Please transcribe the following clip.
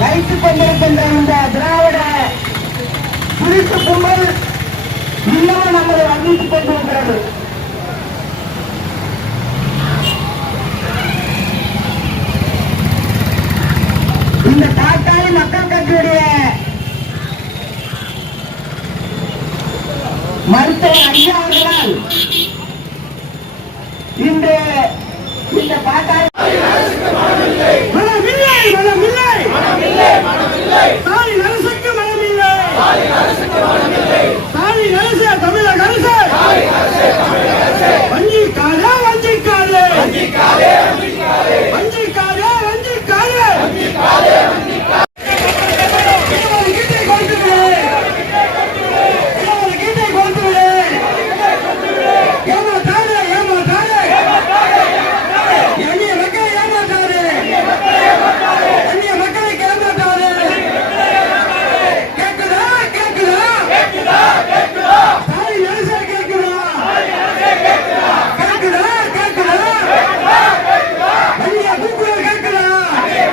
வைத்துக் கொண்டிருக்கின்ற இந்த திராவிட குறித்து கும்பல் இன்னமும் நம்மளை வகித்துக் கொண்டிருக்கிறது. இந்த பாட்டாளி மக்கள் கட்சியுடைய மருத்துவர் ஐயா அவர்களால் இன்று இந்த பாட்டாளி